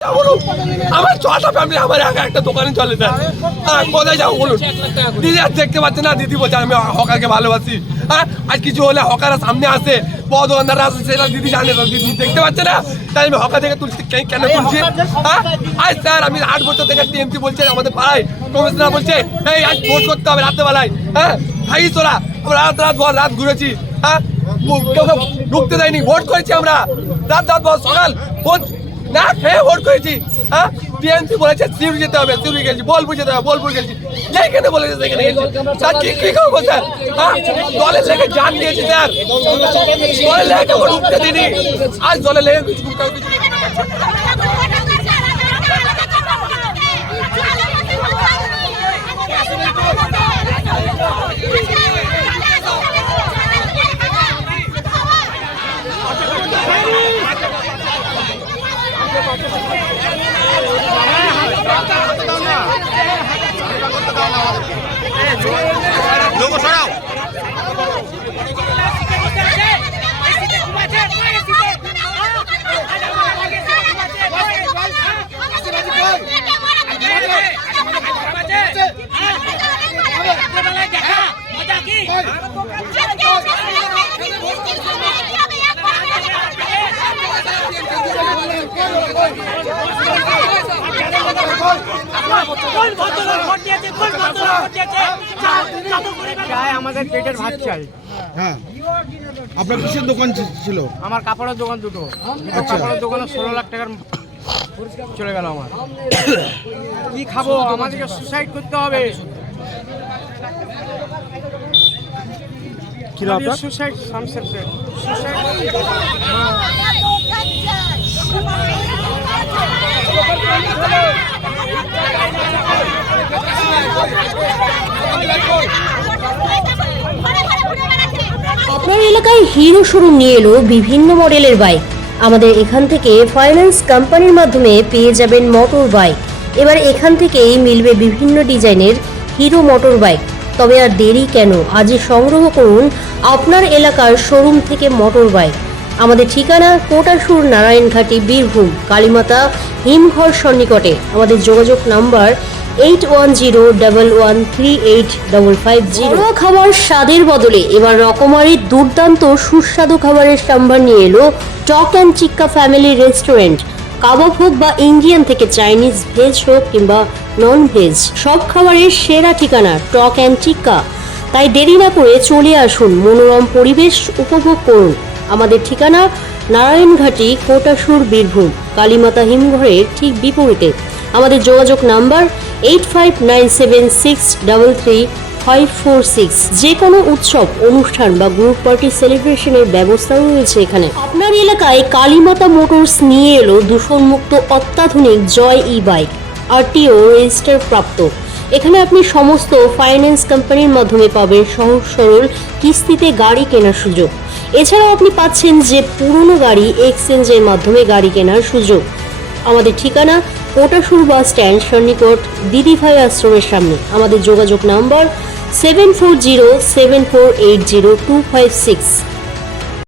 আমার 6টা ফ্যামিলি আমার একা একটা দোকানে চলে যায়। হ্যাঁ, কোথায় যাবো বলুন? দিদি আর দেখতে পাচ্ছে না, দিদি বলছে আমি হকারকে ভালোবাসি। হ্যাঁ, আজ কিছু হলে হকাররা সামনে আসে, বড় দোকানদাররা আসে, সেটা দিদি জানে না, দিদি দেখতে পাচ্ছে না, তাই আমি হকার থেকে তুলছি। কেন তুলছি? হ্যাঁ, আজ স্যার আমি 8 বছর থেকে টিএমসি বলছে, আমাদের পাড়ায় কমিশনার বলছে এই আজ ভোট করতে হবে রাত্রেবেলায়। হ্যাঁ ভাই তোরা আমরা রাত ঘুরেছি। হ্যাঁ, কেউ ঢুকতে দেয়নি, ভোট করেছি আমরা রাত সকাল ভোট না খেয়ে ভোট করেছি। হ্যাঁ, টিএমসি বলেছে সিউড়ি যেতে হবে, সিউড়ি গেছি, বোলপুর যেতে হবে, বোলপুর গেছি, যেখানে বলেছে সেখানে গেছি। স্যার কি করবো স্যার? হ্যাঁ, দলের লেগে জান দিয়েছি স্যার, দলের লেগে কেউ ঢুকতে দিনি, আজ দলের লেগে কিছু আমাদের পেটের ভাত চাই। হ্যাঁ, আপনার কিসের দোকান ছিল? আমার কাপড়ের দোকান দুটো, কাপড়ের দোকানে 16 লাখ টাকার চলে গেল আমার। কি খাবো? আমাদেরকে সুসাইড করতে হবে। কি নাম আপনার? সুসাইড শামসের আপনার এলাকায় হিরো শোরুম নিয়ে এলো বিভিন্ন মডেলের বাইক। আমাদের এখান থেকে ফাইন্যান্স কোম্পানির মাধ্যমে পেয়ে যাবেন মোটর বাইক। এবার এখান থেকেই মিলবে বিভিন্ন ডিজাইনের হিরো মোটর বাইক। তবে আর দেরি কেন, আজই সংগ্রহ করুন আপনার এলাকার শোরুম থেকে মোটর বাইক। আমাদের ঠিকানা কোটাসুর নারায়ণঘাটি, বীরভূম, কালীমাতা হিমঘর সন্নিকটে। আমাদের যোগাযোগ নাম্বার 8101138550। ঘরোয়া খাবার স্বাদের বদলে এবার রকমারি দুর্দান্ত সুস্বাদু খাবারের সম্ভার নিয়ে এলো টক অ্যান্ড চিক্কা ফ্যামিলি রেস্টুরেন্ট। কাবাব হোক বা ইন্ডিয়ান থেকে চাইনিজ, ভেজ হোক কিংবা নন ভেজ, সব খাবারের সেরা ঠিকানা টক অ্যান্ড চিক্কা। তাই দেরি না করে চলে আসুন, মনোরম পরিবেশ উপভোগ করুন। আমাদের ঠিকানা নারায়ণঘাটি, কোটাসুর, বীরভূম, কালীমাতা হিমঘরের ঠিক বিপরীতে। আমাদের যোগাযোগ নাম্বার 8597633546। যে কোনো উৎসব, অনুষ্ঠান বা গ্রুপ পার্টি সেলিব্রেশনের ব্যবস্থাও রয়েছে এখানে। আপনার এলাকায় কালীমাতা মোটরস নিয়ে এলো দূষণমুক্ত অত্যাধুনিক জয় ই বাইক, আরটিও রেজিস্টার প্রাপ্ত। এখানে আপনি সমস্ত ফাইন্যান্স কোম্পানির মাধ্যমে পাবেন সহজ সরল কিস্তিতে গাড়ি কেনার সুযোগ। এছাড়াও আপনি পাচ্ছেন যে পুরনো গাড়ি এক্সচেঞ্জের মাধ্যমে গাড়ি কেনার সুযোগ। আমাদের ঠিকানা কোটাসুর বাস স্ট্যান্ড সন্নিকট, দিদিভাই আশ্রমের সামনে। আমাদের যোগাযোগ নাম্বার 7407480256।